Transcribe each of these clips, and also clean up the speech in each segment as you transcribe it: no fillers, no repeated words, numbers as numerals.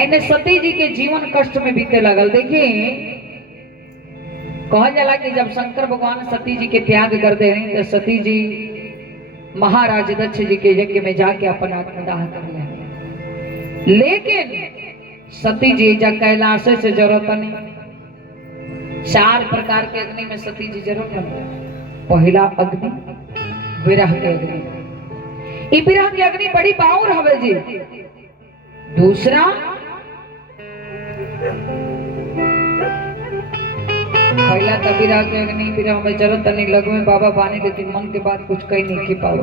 ऐने सती जी के जीवन कष्ट में बीते लगल। देखिए कहा जाला कि जब शंकर भगवान सती जी के त्याग कर दे रहे तो सती जी महाराज दक्ष जी के यज्ञ में जाके अपना आत्मदाह कर ले। लेकिन सती जी जब कैलाश से जरूरत नहीं, 4 प्रकार के अग्नि में सती जी जरूरत नहीं। पहला अग्नि विरह के अग्नि, ये विरह की अग्नि बड़ी बाउर हवे जी। दूसरा पहला तो विरह के अग्नि, विरह में जरूरत नहीं लगवे बाबा बानी, लेकिन मन के बात कुछ कहीं नहीं की पाओ।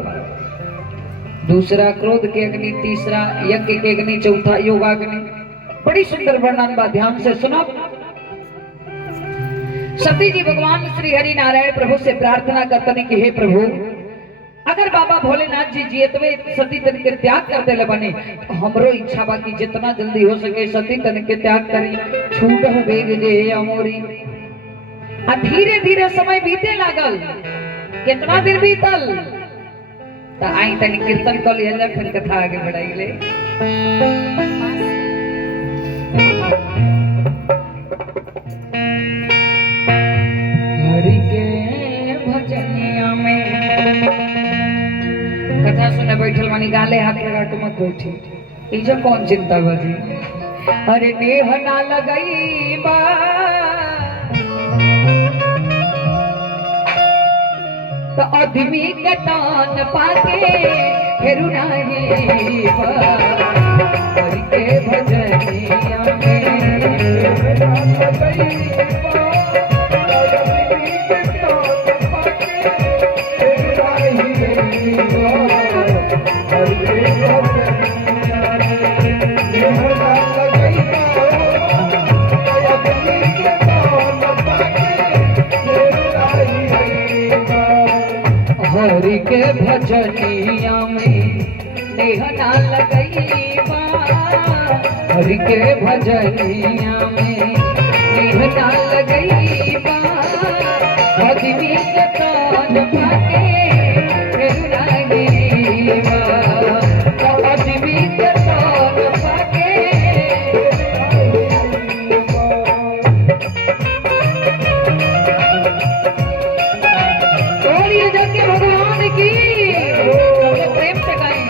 दूसरा क्रोध के अग्नि, तीसरा यज्ञ के अग्नि, चौथा योगाग्नि। बड़ी सुंदर वर्णन बा, ध्यान से सुनो। सती जी भगवान श्री हरि नारायण प्रभु से प्रार्थना करते कि हे प्रभु, अगर बाबा भोलेनाथ जी जियतवे सती तन के त्याग कर देले बने तो हमरो इच्छा बा कि जितना जल्दी हो सके सती तन के त्याग करी। छूट हो बेग जे अमोरी। आ धीरे धीरे समय बीते लागल। कितना दिन बीतल तो आई तनी कीर्तन कर लिया, फिर कथा आगे बढ़ाइले। हरि के भजनिया में कथा सुने बैठल मानी गाले हाथ लगा के मत बैठी, इजे कौन चिंता बजी। अरे नेह ना लगई बा तो आदमी के तान पाके फिर नहीं हरि के भजनिया हरि के भजनिया में नेह ना लगई बा। हरि के भजनिया में नेह ना लगई बा। आदमी के तान पाके फिर नहीं बा। आदमी के तान पाके भगवान की प्रेम से गाएं।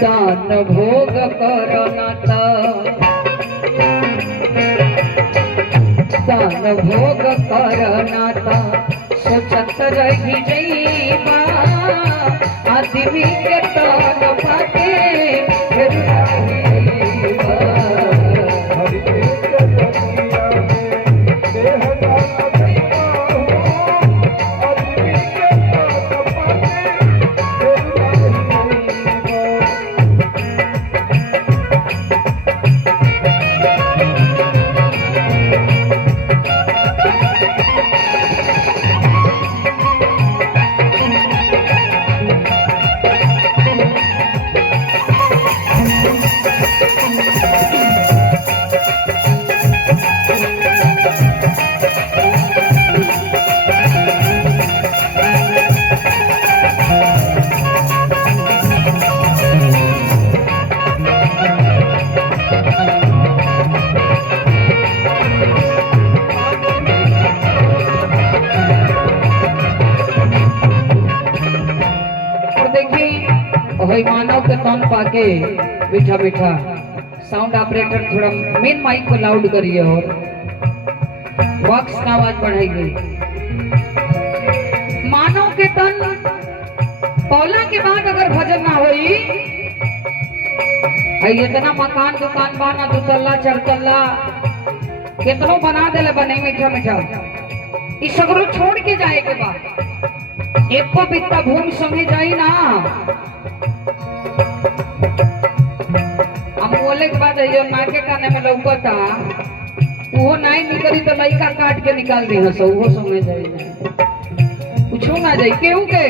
दान भोग करनाता, दान भोग करनाता सोचत रही जईबा। आदमी के तान पाके फिर नहीं बा। हरि के भजनिया में नेह ना लगई बा। आदमी के तान पाके फिर नहीं बा। वरदान पाके मीठा मीठा साउंड ऑपरेटर थोड़ा मेन माइक को लाउड करिए और बॉक्स का आवाज बढ़ाइए। मानव के तन पौला के बाद अगर भजन ना होई, इतना मकान दुकान बाना दो तल्ला चार तल्ला कितनो बना देले बने मीठा मीठा, इस सगरो छोड़ के जाए के बाद एक को बित्ता भूमि समझ जाई ना, हम बोले के बाद यो नाके काने में लौकता वो नहीं निकली तो लइका काट के निकाल दी हस, वो समझ जाई कुछ ना जाई केहू के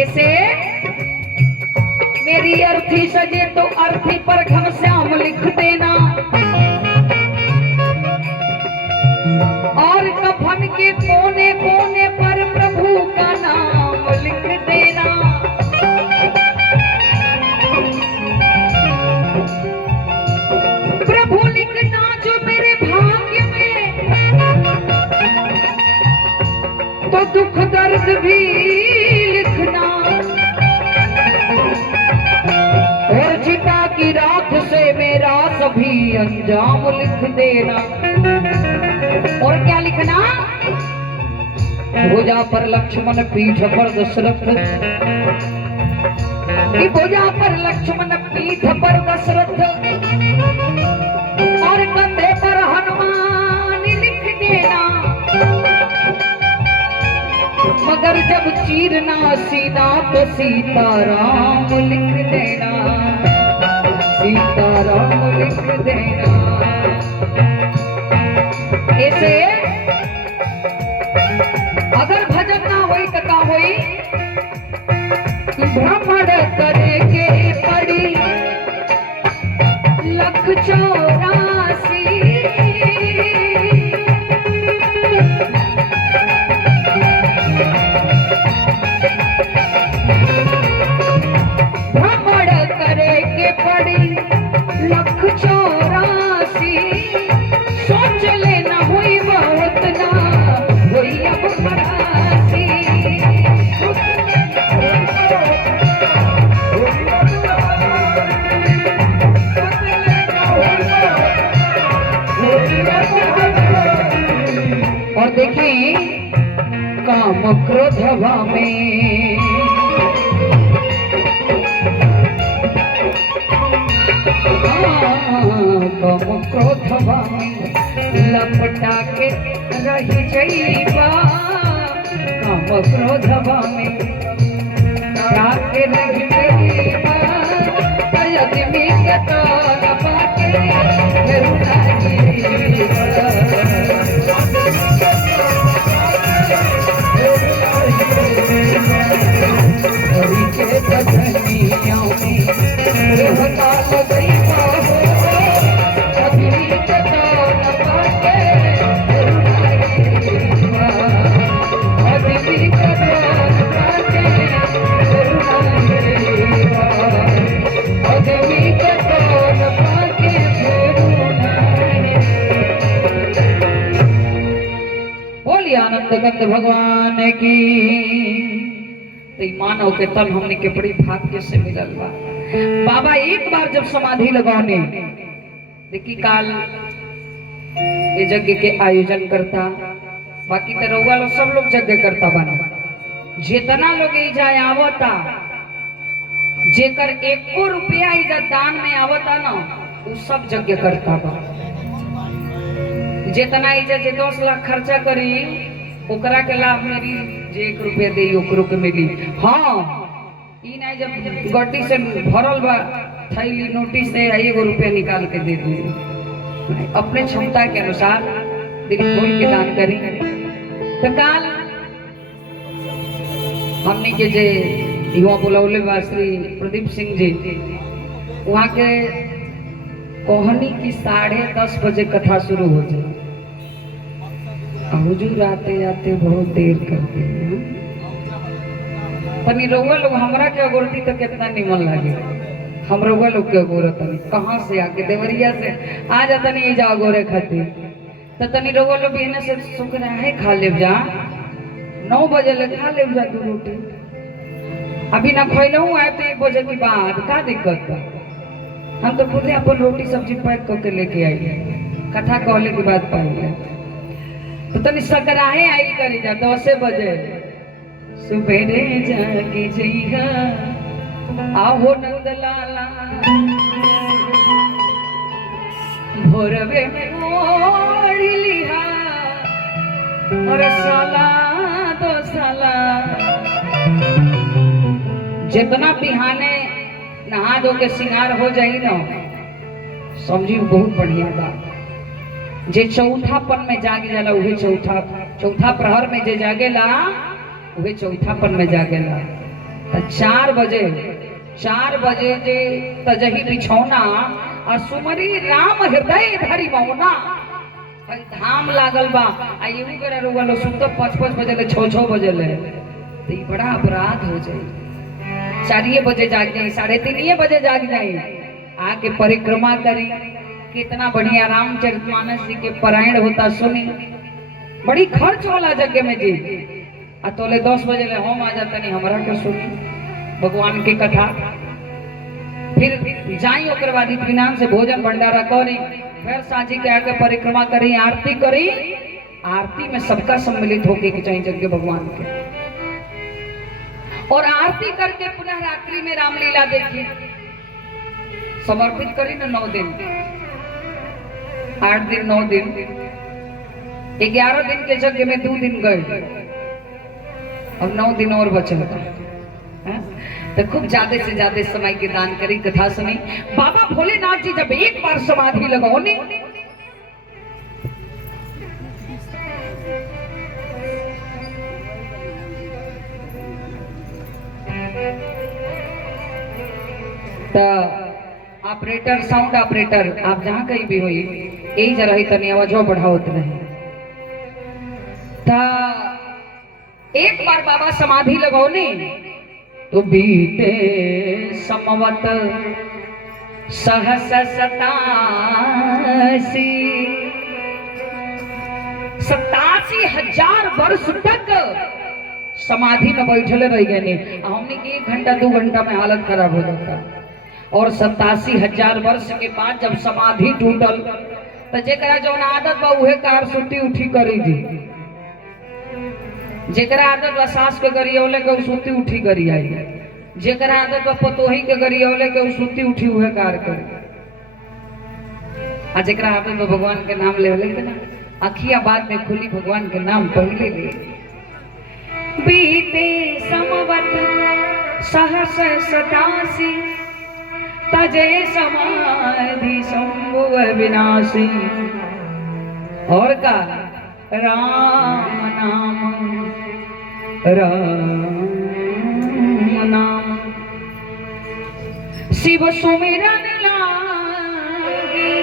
ऐसे मेरी अर्थी सजे तो अर्थी पर घनश्याम लिख देना, और कफन के कोने कोने पर प्रभु का नाम लिख देना। प्रभु लिखना जो मेरे भाग्य में, तो दुख दर्द भी लिखना, और चिता की राख से मेरा सभी अंजाम लिख देना। और क्या लिखना? भुजा पर लक्ष्मण पीठ पर दशरथ, कि भुजा पर लक्ष्मण पीठ पर दशरथ, और कंधे पर हनुमान लिख देना। मगर जब चीरना सीना तो सीताराम लिख देना, सीताराम लिख देना। ऐसे अगर भजन ना होई तो का होई? भ्रमण करे के पड़ी लख 84, भ्रमण करे के पड़ी लख 84, सोच लेना हुई बहुत ना हुई अब बरासी। और देखिए काम क्रोध हवा में, काम क्रोध हवा में लपटा के रही जईबा, काम क्रोध हवा में के रही जईबा, आदमी के तो न पाके आनंद गंध भगवान की। तो मानव के तन हमने के बड़ी भाग्य से मिलल बा। बाबा एक बार जब समाधि लगौने देखी काल ये यज्ञ के आयोजन करता, बाकी तो रउआ लोग सब लोग यज्ञ करता बना, जितना लोग इजा आवता जेकर 1 रुपया इजा दान में आवता ना वो सब यज्ञ करता बा। जितना इजा जे 10 लाख खर्चा करी ओकरा के लाभ मेरी जे 1 रुपया दे ओकरो के मिली। हाँ ई नहीं जब गड्डी से भरल बा थैली नोटिस से 1 रुपया निकाल के दे दी, अपने क्षमता के अनुसार दिल खोल के दान करी। तो काल हमने के जे युवा बुलावले बा श्री प्रदीप सिंह जी, वहाँ के कोहनी की 10:30 बजे कथा शुरू हो जाए, हुजूर आते आते बहुत देर करते हैं। तनी रउआ लोग हमरा के अगोरती तो कितना निमन लागे, हम रउआ लोग के अगोरत कहाँ से आके देवरिया से आ जाता नहीं जा अगोरे खातिर, तो तनी रउआ लोग बिहने से सुख रहा है खा ले जा, 9 बजे ले खा ले जा 2 रोटी। अभी ना खोलू आए तो 1 बजे के बाद का दिक्कत बा? हम तो खुद अपन रोटी सब्जी पैक करके लेके आई कथा कहले के बाद पाई तो तनी सकराहे आई करी जा 10 बजे सुबेरे जाके जइहा आहो नंदलाला भोरवे में ओढ़ी लिहा और साला दो साला जितना बिहाने नहा धो के श्रृंगार हो जाई ना समझी बहुत बढ़िया बात। जे चौथापन में जाग जाला उहे चौथा प्रहर में जे जागेला उहे चौथापन में जागेला। तो 4 बजे जे तजही बिछौना और सुमरी राम हृदय धरी मौना धाम लागल बा आ यूं करे रोगलो सुत 5 बजे ले 6 बजे ले तो ये बड़ा अपराध हो जाए। 4 बजे जाग जाए 3:30 बजे जाग जाए आके परिक्रमा करी कितना बढ़िया रामचरितमानस जी के पारायण होता सुनी बड़ी खर्च वाला जगह में जी आ तोले 10 बजे ले हम आ जाता नहीं हमरा के सुनी भगवान की कथा फिर जाई ओकर बाद इत्मीनान से भोजन भंडारा करी फिर साझी के आके परिक्रमा करी आरती करी। आरती में सबका सम्मिलित होके के चाहिए जगह भगवान के और आरती करके पुनः रात्रि में रामलीला देखी समर्पित करी ना 9 दिन 8 दिन 9 दिन 11 दिन के जगह में 2 दिन गए और 9 दिन और बचल तो खूब ज्यादा से ज्यादा समय के दान करी कथा सुनी। बाबा भोलेनाथ जी जब एक बार समाधि लगौनी तो ऑपरेटर साउंड ऑपरेटर आप जहां कहीं भी हुई यही जरा ही तनी आवाजो बढ़ाओत नहीं था। एक बार बाबा समाधि लगौनी तो बीते समवत सहस 87,000 वर्ष तक समाधि में बैठले रह गए। हमने 1 घंटा 2 घंटा में हालत खराब हो जाता और 87,000 वर्ष के बाद जब समाधि टूटल तो जेकरा जौन आदत बा उहे कार सुती उठी करी जी जेकरा आदत बा सास के गरियौले के सुती उठी करी आई जेकरा आदत बा पतोही के गरियौले के सुती उठी उहे कार करी आ जेकरा आदत बा भगवान के नाम लेवले के ना अखिया बाद में खुली भगवान के नाम पहले ले। बीते समवत सहस 87 तजे समाधि संभव विनाशी और का राम नाम शिव सुमिरन लागे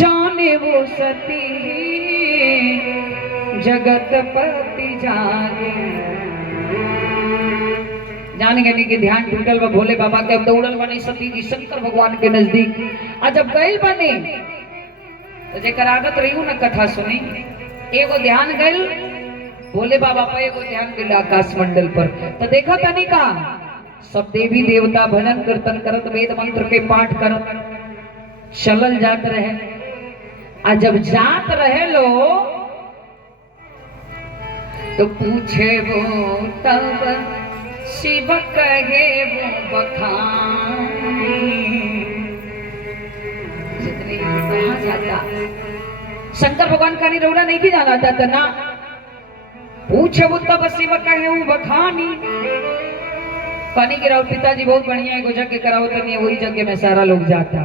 जाने वो सती जगत पति जागे। जान गए कि ध्यान टूटल बा भोले बाबा के दौड़ल बनी सती जी शंकर भगवान के नजदीक आ जब गई बने तो जेकर आदत रही ना कथा सुनी एगो ध्यान गई भोले बाबा पर एगो ध्यान दिल आकाश मंडल पर तो देखा तनी का सब देवी देवता भजन कीर्तन करत वेद मंत्र के पाठ करत चलल जात रहे आ जब जात रहे लो तो पूछे वो तब शिव कहे वो बखानी जितनी कहा जाता शंकर भगवान का निरौरा नहीं की जाना जाता ना पूछे वो तब शिव कहे वो बखानी पानी के राव पिताजी बहुत बढ़िया है जगह कराओ तनी वही जगह में सारा लोग जाता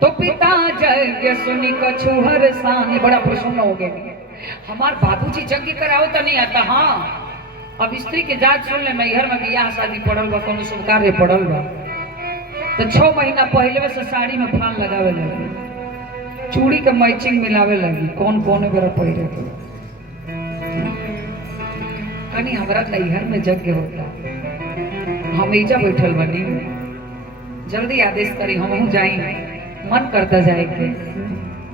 तो पिता जग सुनी कछु हर सानी बड़ा प्रसन्न हो गए हमार बाबूजी जग कराओ तो नहीं आता। हाँ अब स्त्री के जात सुन ले नैहर में बियाह शादी पड़ल बा कोनो शुभ कार्य पड़ल बा तो 6 महीना पहले से साड़ी में फान लगावे लगी चूड़ी के मैचिंग मिलावे लगी कौन कौन बेरा पहिरे के कनी हमरा नैहर में जग होता हम एजा बैठल बनी जल्दी आदेश करी हम जाई मन करता जाए के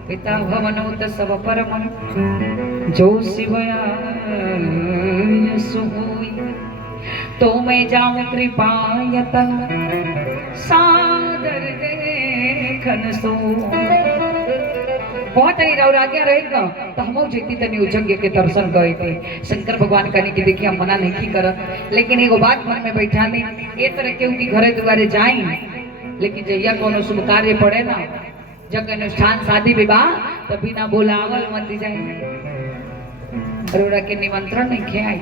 पिता भवनोत सब परम जो शिवया तो मैं जाऊं कृपायत सादर देखन सो। बहुत तनी रौराज्ञा रहे ना तो हम जेती तनी उजंग के दर्शन गए थे। शंकर भगवान कहने की देखिए हम मना नहीं करत, लेकिन एगो बात मन में बैठा नहीं ये तरह केहू की घरे दुआरे जाई, लेकिन जहिया कोनो शुभ कार्य पड़े ना जग अनुष्ठान शादी विवाह तो बिना बोलावल मत जाए। रौरा के निमंत्रण नहीं खे आई,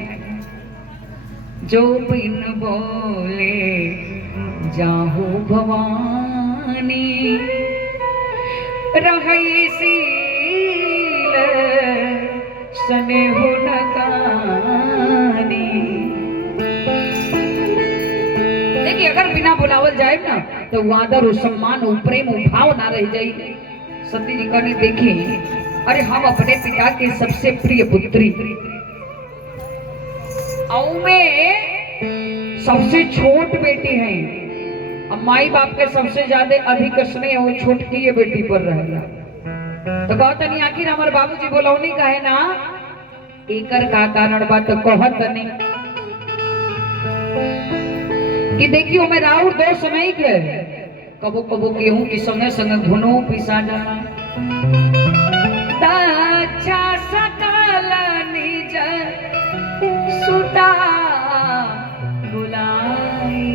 जो बिन बोले जाहु भवानी रही सील स्नेहु न कानी। देखिए अगर बिना बुलावल जाए ना तो वो आदर और सम्मान और प्रेम और भाव ना रह जाए। सती जी कहने देखी अरे हम अपने पिता के सबसे प्रिय पुत्री और में सबसे छोट बेटी हैं, अब माई बाप के सबसे ज्यादा अधिक स्नेह वो छोटकी ये बेटी पर रहेगा। तो कहता नहीं आखिर हमारे बाबूजी बोलौनी कहे ना एकर का कारण बात तो कहत नहीं कि देखियो मैं राउर दोष नहीं के कबो कबो गेहूं की संगे संगे घुनो पिसा जाना दाचा सकल निज सुता बुलाई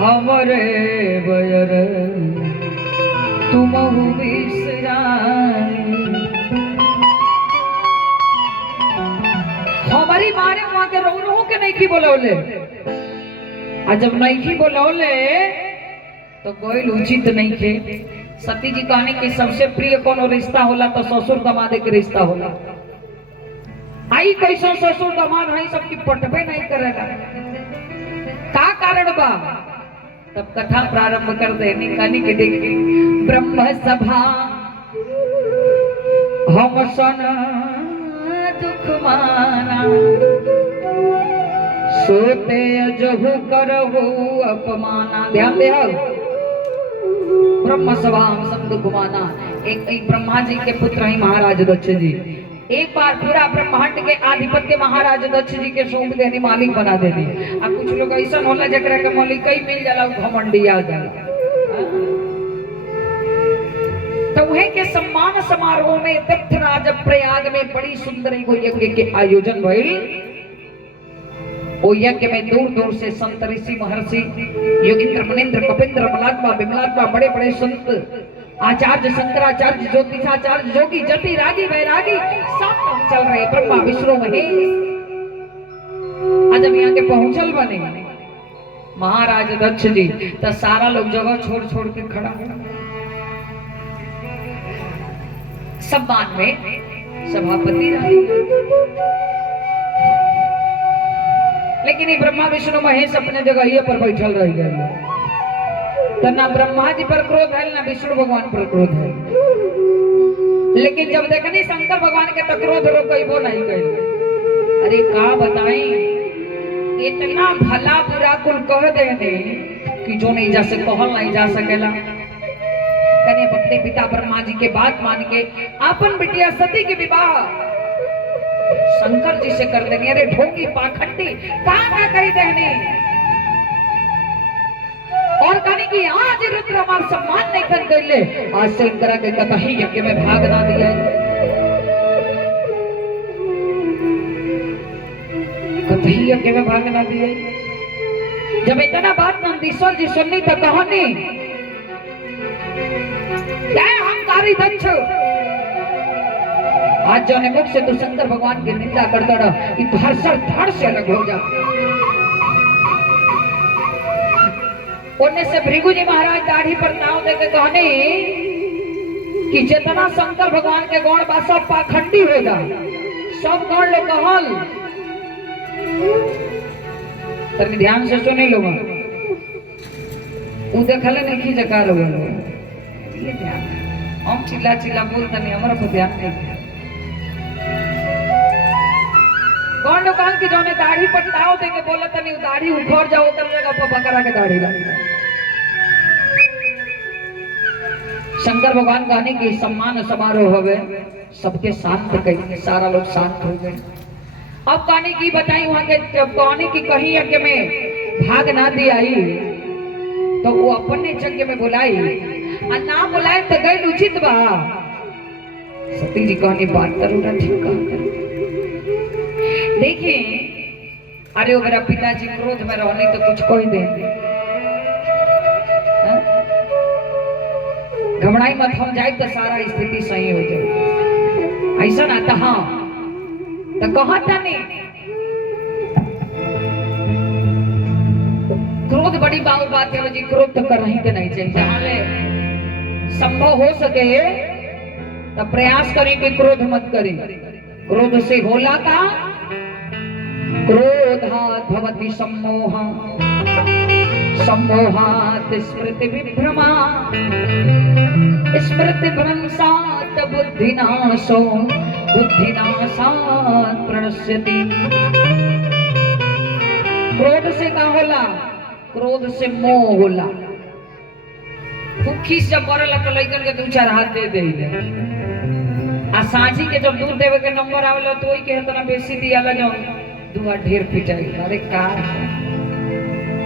हमरे बयर तुम बिसराई। हमारी माँ ने वहां के रो के नहीं की बोलौले, और जब नहीं की बोलौले तो कोई उचित नहीं थे। सती जी कहने की सबसे प्रिय कोनो रिश्ता होला तो ससुर दमादे के रिश्ता होला। आई कैसा ससुर दमाद है सबकी पटबे नहीं करेगा, का कारण बा? तब कथा प्रारंभ कर देनी कहनी के देखी ब्रह्म सभा हम सन दुख माना सोते जहु करहु अपमाना। ध्यान दे ब्रह्म सभा हम सन दुख माना। एक ब्रह्मा जी के पुत्र हैं महाराज दक्ष जी। एक बार पूरा ब्रह्मांड के आधिपत्य महाराज दक्ष जी के सौंप देनी, मालिक बना देनी। अब कुछ लोग ऐसा होला जकरा के मालिक ही मिल जाला घमंडी आ जाला। तो वह के सम्मान समारोह में दत्तराज प्रयाग में बड़ी सुंदर एगो यज्ञ के आयोजन भइल। वो यज्ञ में दूर दूर से संत ऋषि महर्षि योगींद्र मुनींद्र कपिंद्र मलात्मा विमलात्मा बड़े बड़े संत आचार्य शंकराचार्य ज्योतिषाचार्य जोगी जति रागी वैरागी सब चल रहे ब्रह्मा विष्णु महेश। आज जब यहाँ के पहुंचल बने महाराज दक्ष जी तो सारा लोग जगह छोड़ छोड़ के खड़ा सम्मान में सभापति रहे। लेकिन ये ब्रह्मा विष्णु महेश अपने जगह पर बैठल रह गए। तो ना ब्रह्मा जी पर क्रोध है ना विष्णु भगवान पर क्रोध है। लेकिन जब देखनी शंकर भगवान के तो क्रोध रोकबो नहीं कर। अरे का बताएं इतना भला बुरा कुल कह देने कि जो नहीं जा सके कहल नहीं जा सकेला। कने अपने पिता ब्रह्मा जी के बात मान के अपन बिटिया सती के विवाह शंकर जी से कर देनी। अरे ढोंगी पाखंडी का कही देनी और कहने की आज रुद्र हमार सम्मान नहीं कर गए, आज से इंदिरा के कतही यज्ञ में भाग ना दिया। कतही यज्ञ में भाग ना दिया। जब इतना बात नंदीश्वर जी सुननी तो कहानी क्या हंकारी दक्ष आज जो मुख से तो शंकर भगवान की निंदा करता रहा धड़ से अलग हो जा। उनने से भृगु जी महाराज दाढ़ी पर नाव देके कहने कि जितना शंकर भगवान के गौण बा सब पाखंडी होगा, सब गौण लोग कहल। तब ध्यान से सुने लोग वो देखले नहीं की जका लोग ये ध्यान हम चिल्ला चिल्ला बोलते नहीं हमारा पर ध्यान नहीं। कौन लोग कहल कि जो ने दाढ़ी पर नाव देके बोलत नहीं दाढ़ी उखड़ जाओ कर जगह पर बकरा के दाढ़ी लगी। शंकर भगवान कहने की सम्मान समारोह हो गए, सबके शांत कही सारा लोग शांत हो गए। अब कहानी की बताई वहां के जब कहानी की कहीं यज्ञ में भाग ना दी आई तो वो अपने यज्ञ में बुलाई और ना बुलाए तो गई उचित बा। सती जी कहानी बात करो ना ठीक कहा। देखिए अरे वो मेरा पिताजी क्रोध में रहने तो कुछ कोई दे घबराई मत, हम जाए तो सारा स्थिति सही हो जाए ऐसा ना था। हाँ तो कहा था नहीं क्रोध बड़ी बात बात है जी, क्रोध तो कर रही तो नहीं चाहिए। जहां ले संभव हो सके तो प्रयास करें कि क्रोध मत करें। क्रोध से होला का क्रोधात् भवति सम्मोहा, सम्मोहात् स्मृति विभ्रमा, स्मृति भ्रंशात् बुद्धिनाशो, बुद्धिनाशात् प्रणश्यति। क्रोध से का होला? क्रोध से मोह होला। भूखी से मरल तो लइकन के दू चार हाथ दे दे आ साझी के जब दूध देवे के नंबर आवेला तो ही कहत ना बेसी दियाला जो दुआ ढेर पिटाई। अरे का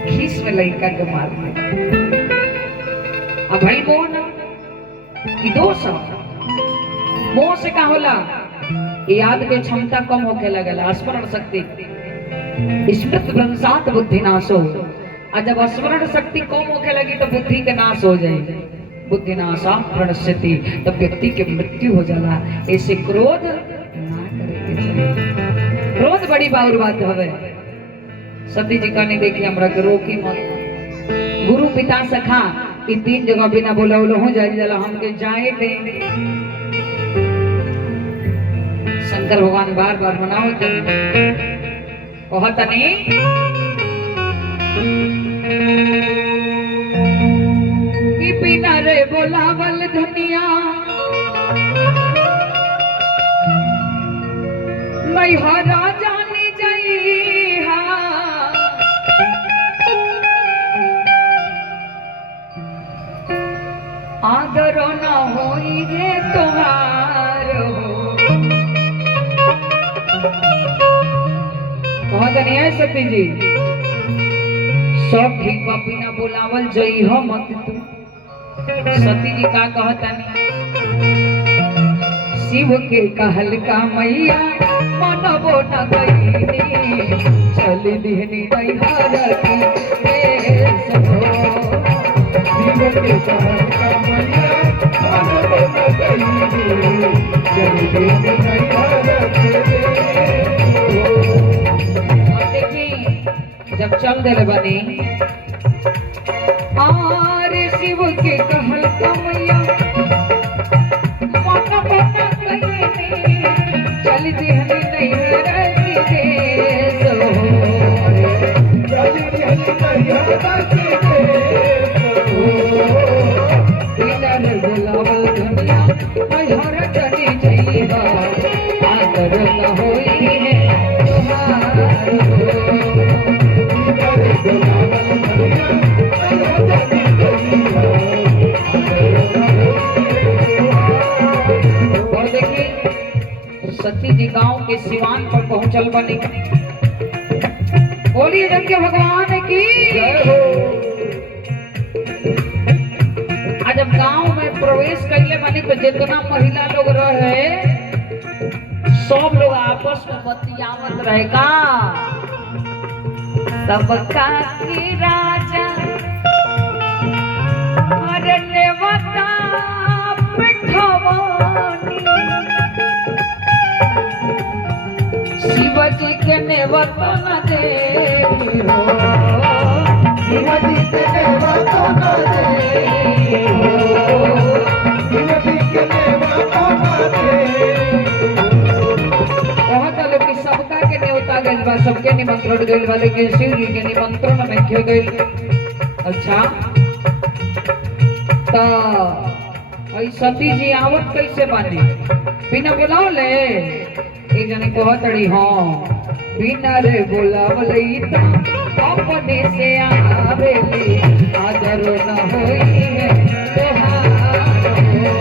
खीस में लइका के मार दे अब भाई मोह ना ई दोष मोह से का होला? याद के क्षमता कम होके लगेला, स्मरण शक्ति स्मृति भ्रंशात् बुद्धिनाशो। और जब स्मरण शक्ति कम होके लगी तो बुद्धि के नाश हो जाएगी। बुद्धि नाशात् प्रणश्यति, तब व्यक्ति की मृत्यु हो जाला। ऐसे क्रोध ना करे के चाहिए। क्रोध बड़ी बाउर बात हवे। सती जी का नहीं देखी हमरा के रोकी मत। गुरु पिता सखा ई तीन जगह बिना बोलौलो हो जाए जला हमके जाए दे। शंकर भगवान बार बार मनाओ कहत नहीं कि बिना रे बोलावल धनिया मैहरा जानी जइहा। आदर न होई रे तोहार कहत नहीं है सती जी। सब ठीक बा बिना बोलावल जइहा मत तू। सती जी का कहता नहीं शिव के कहल का मैया मनबो न गईनी चल दिहनी नैहर की देश हो। शिव के कहल का मैया मनबो न गईनी चल दिहनी नैहर की देश हो। और देखी जब चल देले बनी आरे शिव के कहल का मैया मन बना कहीं चल दिहनी नैहर की देश हो। चल दिहनी नैहर की देश हो। बिना रे बोलावल धनिया मैहर जानी जइहा। आदर न होई है तोहार हो। बिना रे बोलावल धनिया और देखिए सती जी गांव के सिवान पर पहुंचल बनी। बोलिए जंगे भगवान की आज जब गांव में प्रवेश कैले बनी तो जितना महिला लोग रहे सब लोग आपस में बतियावत रहे का सबका की राजा अरे नेवता पिठवानी शिवजी के नेवता न देवी हो। शिवजी के नेवता न देवी हो। शिवजी के नेवता न देवी हो। चलो कि सबका के नेवता गइल बा, सबके निमंत्रण गइल बा, लेकिन शिव जी के निमंत्रण में क्यों गइल? अच्छा तो सती जी आवत कैसे बानी? बिना बुलावले एक जने कहतड़ी हाँ बिना रे बुलावले अपने से आवेली आदर न होई है तोहार हो।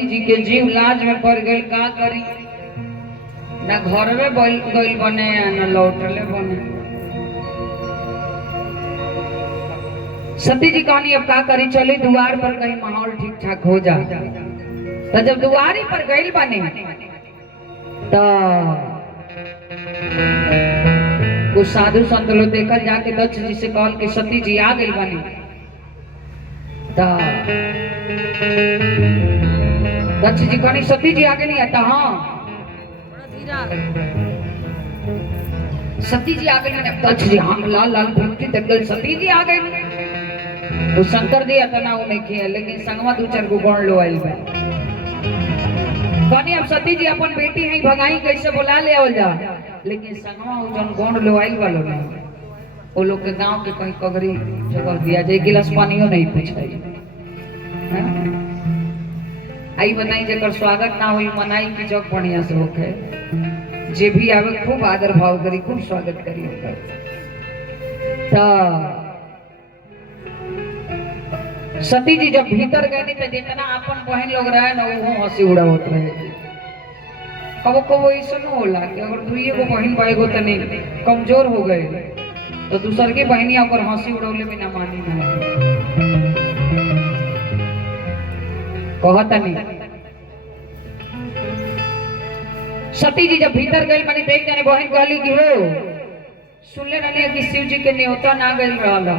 सती जी के जीव लाज में पड़ गई, का करी, ना घर में गई बने ना लौटले बने। सती जी कहनी अब का करी, चली द्वार पर कहीं माहौल ठीक ठाक हो जा। तो जब द्वारी पर गई बने तो कुछ साधु संत लोग देखल जाके दक्ष जी से कहल कि सती जी आ गई बनी। तो दक्ष जी कहनी सती जी आ गई नहीं आता। हाँ सती जी आ गई नहीं। दक्ष जी हाँ लाल लाल भक्ति तक गई, सती जी आ गई। तो शंकर जी अतना वो नहीं किया, लेकिन संगमा दो चार गो गण लो आइल बा। कहनी अब सती जी अपन बेटी है भगाई कैसे बुला ले आवल जा, लेकिन संगमा वो जन गण लो आइल वालो ना, वो लोग के गांव के कहीं कगरी जगह दिया जाए, गिलास पानियो नहीं पूछाई। आई बनाई जकर स्वागत ना हुई मनाई की जग बढ़िया से होके, जे भी आवे खूब आदर भाव करी, खूब स्वागत करी होकर। तो सती जी जब भीतर गई तो जितना अपन बहन लोग रहे ना वो हंसी उड़ावत रहे। कबो कबो ऐसा न होला कि अगर दुइये गो बहन बाएगो तनी कमजोर हो गए तो दूसर के बहनिया ओकर हंसी उड़ौले में ना मानी ना कहता नहीं। सती जी जब भीतर गई मानी देख जाने बहन कहली कि हो सुनले रहनी कि शिव जी के न्योता ना गई रहला,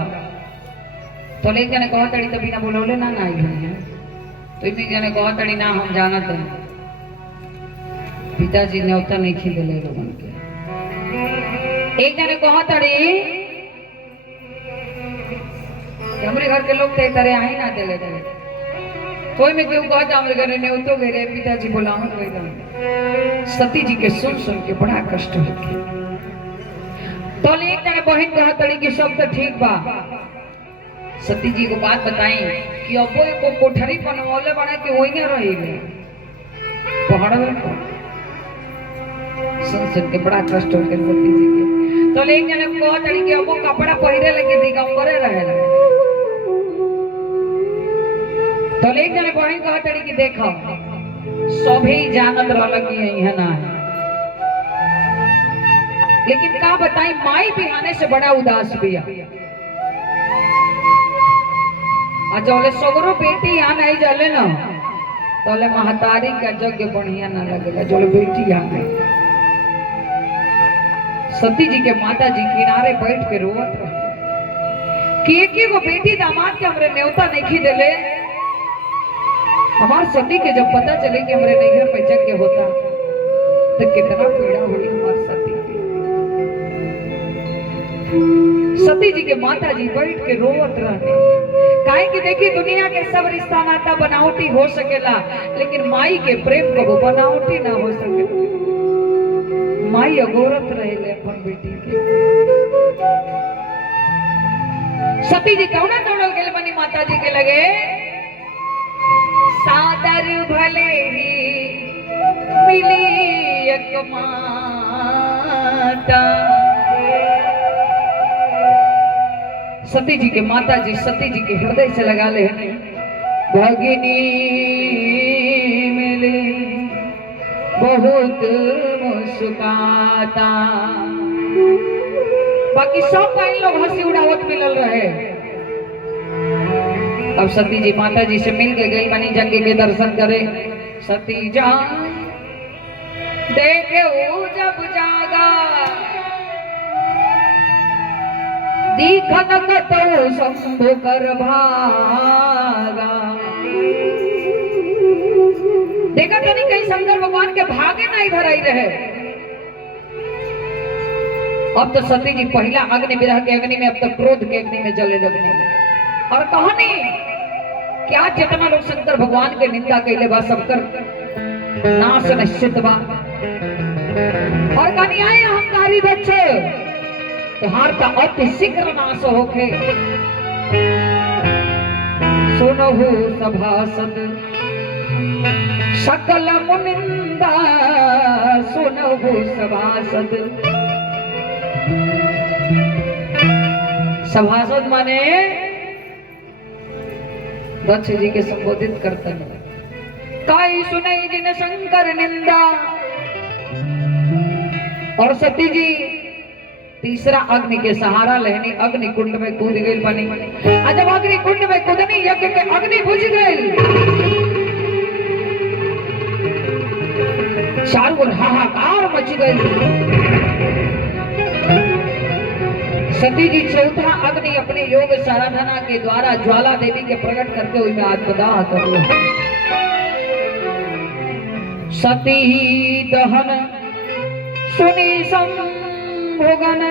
तो ले जाने कहत तड़ी तभी ना बोलौले ना आई है। तो इतनी जाने कहत तड़ी ना हम जानत है पिताजी न्योता नहीं खिले लोगन के। एक जाने कहत तड़ी हमरे घर के लोग थे तरह आई ना देले दे, कोई में क्यों कहता हमरे घर ने तो मेरे पिताजी बुलावन गए। सती जी के सुन सुन के बड़ा कष्ट होके तो एक जने बहन कहत तड़ी कि सब तो ठीक बा। सती जी को बात बताई कि अब को कोठरी बनवाले बना के वही ना रही पहाड़ में सुन सुन के बड़ा कष्ट होके सती जी के। तो एक जने कहत तड़ी कि अब कपड़ा पहिरे लगे दिगंबरे रहे लगे। तो एक जने बहन कहत तड़ी कि देखो सभी जानत रहल कि यही है ना है, लेकिन का बताई माई बिहाने से बड़ा उदास बिया। जौले सगरो बेटी यहाँ नहीं जले ना तोले महतारी का यज्ञ बढ़िया ना लगेगा जौले बेटी यहाँ नहीं। सती जी के माता जी किनारे बैठ के रोवत रहे कि एक वो बेटी दामाद के हमरे न्योता नहीं दिले। हमार सती के जब पता चले कि हमरे नैहर में यज्ञ होता तो कितना पीड़ा हुई हमार सती की। सती जी के माता जी बैठ के रोवत रहने काहे कि देखिए दुनिया के सब रिश्ता नाता बनावटी हो सकेला, लेकिन माई के प्रेम को बनावटी ना हो सके। माई अगोरत रहेले अपन बेटी के। सती जी कौना दौड़ल गेल बनी माता जी के लगे, सादर भले ही मिली एक माता। सती जी के माता जी सती जी के हृदय से लगा ले भगिनी मिले बहुत मुस्काता। बाकी सब बहन लोग हंसी उड़ावत मिलल रहे। अब सती जी माता जी से मिल के गई बनी जंगे के दर्शन करे। सती जान देखे जब जागा दीखन कतो शंभु कर भागा। देखा तो नहीं कहीं शंकर भगवान के भागे ना इधर आई रहे। अब तो सती जी पहला अग्नि विरह के अग्नि में, अब तो क्रोध के अग्नि में जले लगने और कहानी क्या जितना लोग शंकर भगवान के निंदा कैले बा सबकर नाश निश्चित बा। और कहानी आए अहंकारी बच्चे तुहार का अति शीघ्र नाश होके। सुनहु सभासद सकल मुनिंदा सुनहु सभासद। सभासद माने दक्ष जी के संबोधित करते हैं। काई सुने जिन शंकर निंदा। और सती जी तीसरा अग्नि के सहारा लेनी अग्नि कुंड में कूद गई बनी। जब अग्नि कुंड में कूदनी यज्ञ के अग्नि बुझ गई। चारों ओर हाहाकार मच गई। सती जी चौथा अग्नि अपने योग साधना के द्वारा ज्वाला देवी के प्रकट करते हुए मैं आत्मदाह करूं। सती दहन सुनी संभोगन